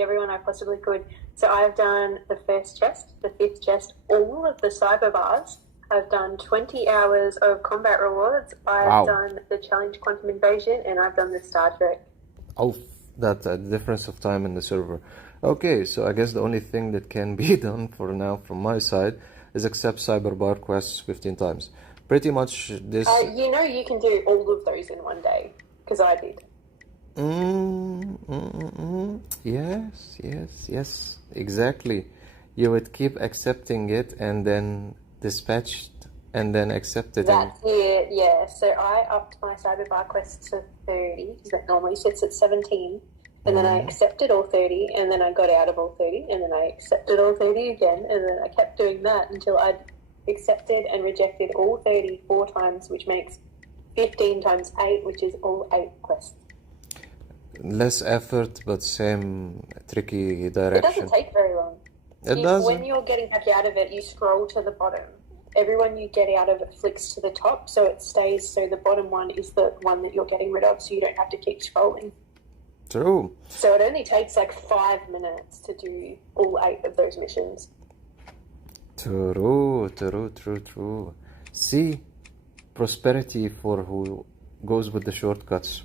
everyone I possibly could. So I've done the first chest, the fifth chest, all of the cyber bars. I've done 20 hours of combat rewards. I've Wow. done the challenge quantum invasion, and I've done the Star Trek. Oh, that's a difference of time in the server. Okay, so I guess the only thing that can be done for now from my side is accept cyberbar quests 15 times. Pretty much this... You can do all of those in one day, because I did. Yes, exactly. You would keep accepting it and then dispatched and then accepted it. That's it, yeah. So I upped my cyberbar quest to 30, because that normally sits at 17. And then I accepted all 30, and then I got out of all 30, and then I accepted all 30 again, and then I kept doing that until I'd accepted and rejected all 30 4 times, which makes 15 times 8, which is all 8 quests. Less effort, but same tricky direction. It doesn't take very long. It doesn't. When you're getting back out of it, you scroll to the bottom. Everyone you get out of it flicks to the top, so it stays, so the bottom one is the one that you're getting rid of, so you don't have to keep scrolling. True. So it only takes like 5 minutes to do all 8 of those missions. True. See, prosperity for who goes with the shortcuts.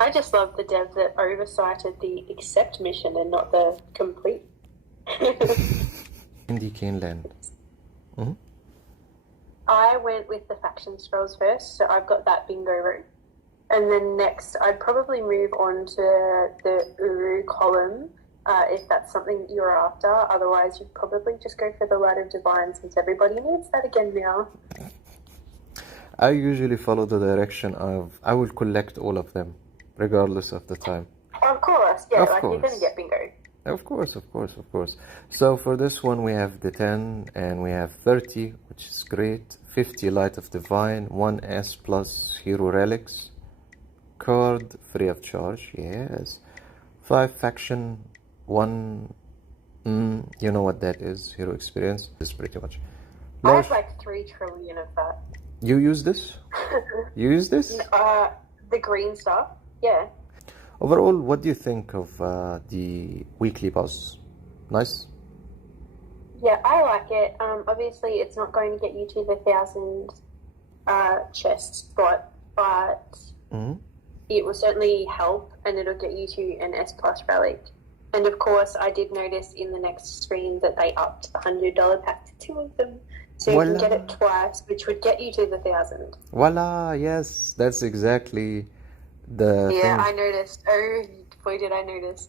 I just love the dev that oversighted the accept mission and not the complete. Indie Caneland. I went with the faction scrolls first, so I've got that bingo route. And then next, I'd probably move on to the Uru column, if that's something you're after. Otherwise, you'd probably just go for the Light of Divine, since everybody needs that again now. I usually follow the direction of I will collect all of them, regardless of the time. Of course, yeah, you're going to get bingo. Of course. So for this one, we have the 10 and we have 30, which is great. 50 Light of Divine, 1 S plus Hero Relics. Card free of charge, yes. 5 faction, 1 you know what that is, hero experience. This is pretty much. I have like 3 trillion of that. You use this? You use this? The green stuff, yeah. Overall, what do you think of the weekly boss? Nice? Yeah, I like it. Obviously, it's not going to get you to the 1,000 chest spot, but it will certainly help, and it'll get you to an S plus relic. And of course, I did notice in the next stream that they upped the $100 pack to 2 of them, so you can get it twice, which would get you to the 1,000. Voila! Yes, that's exactly the thing. I noticed. Oh boy, did I notice!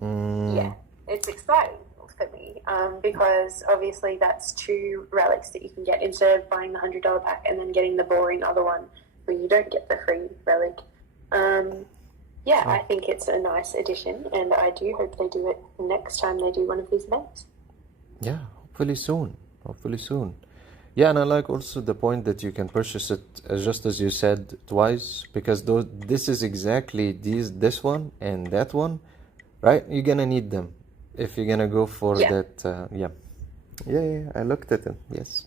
Yeah, it's exciting for me because obviously that's 2 relics that you can get instead of buying the $100 pack and then getting the boring other one where you don't get the free relic. I think it's a nice addition, and I do hope they do it next time they do one of these events. Yeah, hopefully soon. Yeah, and I like also the point that you can purchase it just as you said twice, because this is exactly this one and that one, right? You're gonna need them if you're gonna go for that. Yeah, I looked at it. Yes,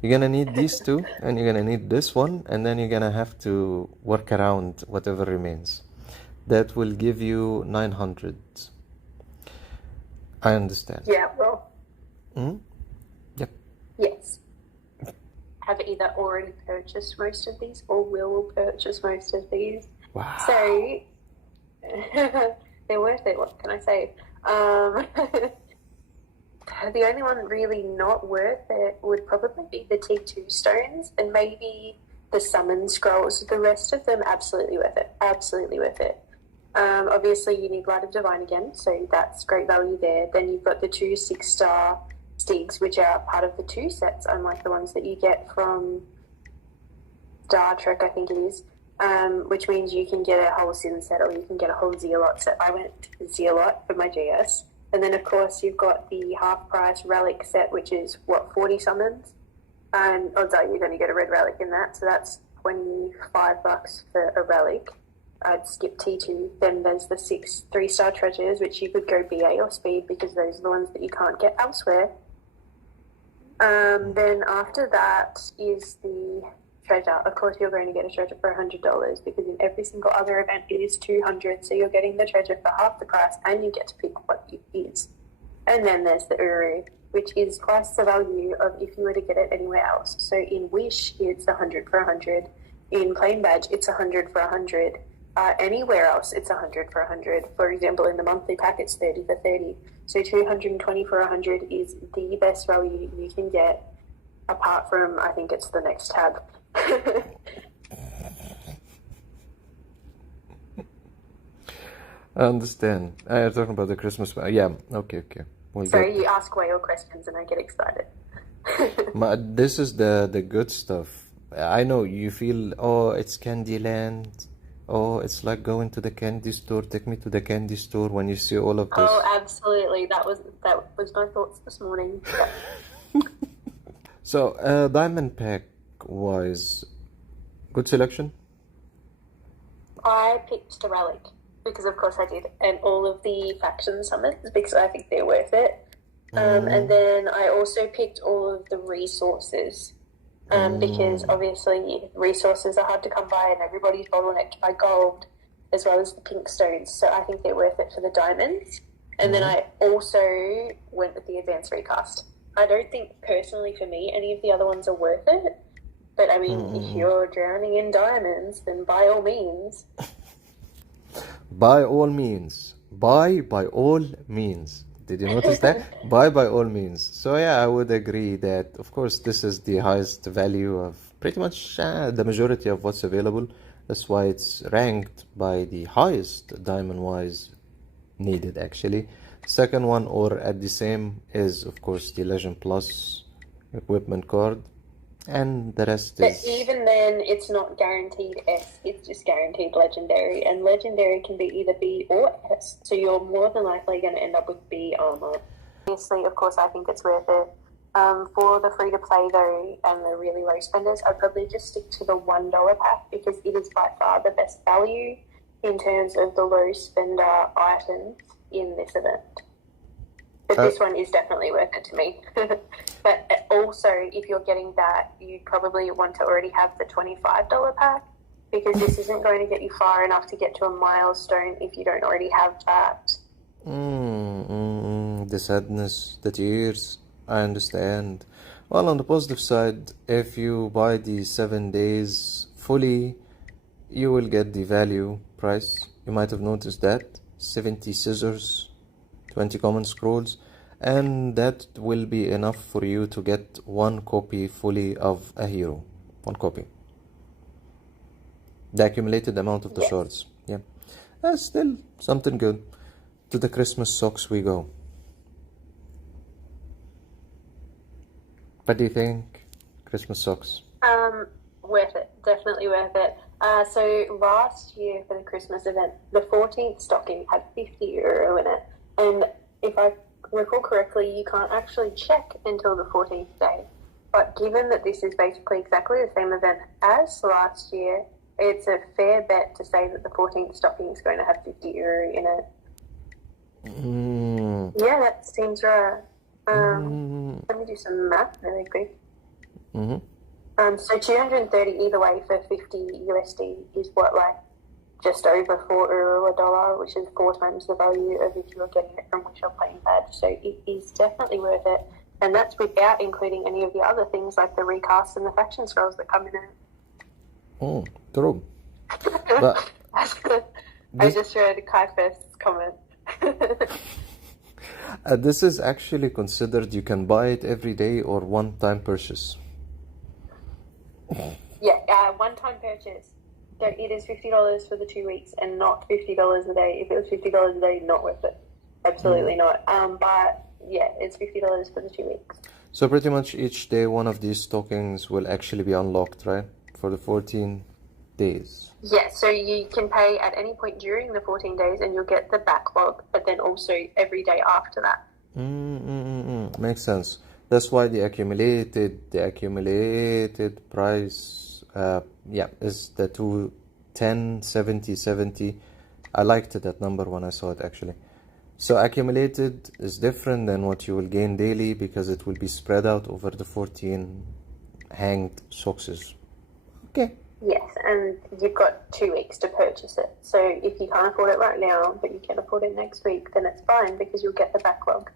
you're gonna need these 2, and you're gonna need this one, and then you're gonna have to work around whatever remains. That will give you 900. I understand. Yeah, well. Yep. Yes. Have either already purchased most of these or will purchase most of these. Wow. So, they're worth it. What can I say? The only one really not worth it would probably be the T2 stones and maybe the summon scrolls. The rest of them, absolutely worth it. Absolutely worth it. Obviously, you need Light of Divine again, so that's great value there. Then you've got the 2 6-star Steegs, which are part of the 2 sets, unlike the ones that you get from Star Trek, I think it is, which means you can get a whole Sin set or you can get a whole Zealot set. I went Zealot for my GS. And then, of course, you've got the half-price relic set, which is, 40 summons? And odds are you're going to get a red relic in that, so that's $25 for a relic. I'd skip T2. Then there's the 6 3-star treasures, which you could go BA or speed because those are the ones that you can't get elsewhere. Then after that is the treasure, of course you're going to get a treasure for $100 because in every single other event it is $200. So you're getting the treasure for half the price and you get to pick what it is. And then there's the uru, which is twice the value of if you were to get it anywhere else. So in Wish, it's 100 for 100. In Plain Badge, it's 100 for 100. Anywhere else, it's 100 for 100. For example, in the monthly pack, it's 30 for 30. So 220 for 100 is the best value you can get, apart from, I think it's the next tab. I understand. You're talking about the Christmas. Yeah, okay. We'll So get. you ask whale questions and I get excited. This is the good stuff. I know you feel, oh, it's Candyland. Oh, it's like going to the candy store. Take me to the candy store when you see all of this. Oh, absolutely. That was my thoughts this morning. So, Diamond Pack wise, good selection. I picked a relic because, of course, I did, and all of the faction summons because I think they're worth it. And then I also picked all of the resources because obviously resources are hard to come by, and everybody's bottlenecked by gold as well as the pink stones. So I think they're worth it for the diamonds. And then I also went with the advanced recast. I don't think personally for me any of the other ones are worth it. But I mean, if you're drowning in diamonds, then by all means. By all means. By all means. Did you notice that? By all means. So yeah, I would agree that, of course, this is the highest value of pretty much the majority of what's available. That's why it's ranked by the highest diamond-wise needed, actually. Second one, or at the same, is, of course, the Legend Plus equipment card. And the rest But is... even then, it's not guaranteed S. It's just guaranteed Legendary. And Legendary can be either B or S. So you're more than likely going to end up with B armor. Obviously, of course, I think it's worth it. For the free-to-play, though, and the really low spenders, I'd probably just stick to the $1 pack because it is by far the best value in terms of the low spender items in this event. But this one is definitely worth it to me. But also, if you're getting that, you probably want to already have the $25 pack because this isn't going to get you far enough to get to a milestone if you don't already have that. The sadness, the tears, I understand. Well, on the positive side, if you buy the 7 days fully, you will get the value price. You might have noticed that. 70 scissors, 20 common scrolls, and that will be enough for you to get one copy fully of a hero. One copy. The accumulated amount of the swords. Yeah. That's still something good. To the Christmas socks we go. What do you think? Christmas socks. Worth it. Definitely worth it. So last year for the Christmas event, the 14th stocking had €50 in it. And if I recall correctly, you can't actually check until the 14th day. But given that this is basically exactly the same event as last year, it's a fair bet to say that the 14th stocking is going to have €50 in it. Yeah, that seems right. Let me do some math really quick. So 230 either way for 50 USD is what, like, just over €4 a dollar, which is 4 times the value of if you were getting it from Wish or Plain Badge. So it is definitely worth it. And that's without including any of the other things like the recast and the faction scrolls that come in it. True. But I just read Kai First's comment. This is actually considered you can buy it every day or one-time purchase. Yeah, one-time purchase. So it is $50 for the 2 weeks and not $50 a day. If it was $50 a day, not worth it. Absolutely not. But yeah, it's $50 for the 2 weeks. So pretty much each day one of these tokens will actually be unlocked, right? For the 14 days. Yeah, so you can pay at any point during the 14 days and you'll get the backlog, but then also every day after that. Makes sense. That's why the accumulated price, is the 210, 70, 70. I liked that number when I saw it actually. So accumulated is different than what you will gain daily because it will be spread out over the 14 hanged soxes. Okay. Yes, and you've got 2 weeks to purchase it. So if you can't afford it right now, but you can afford it next week, then it's fine because you'll get the backlog.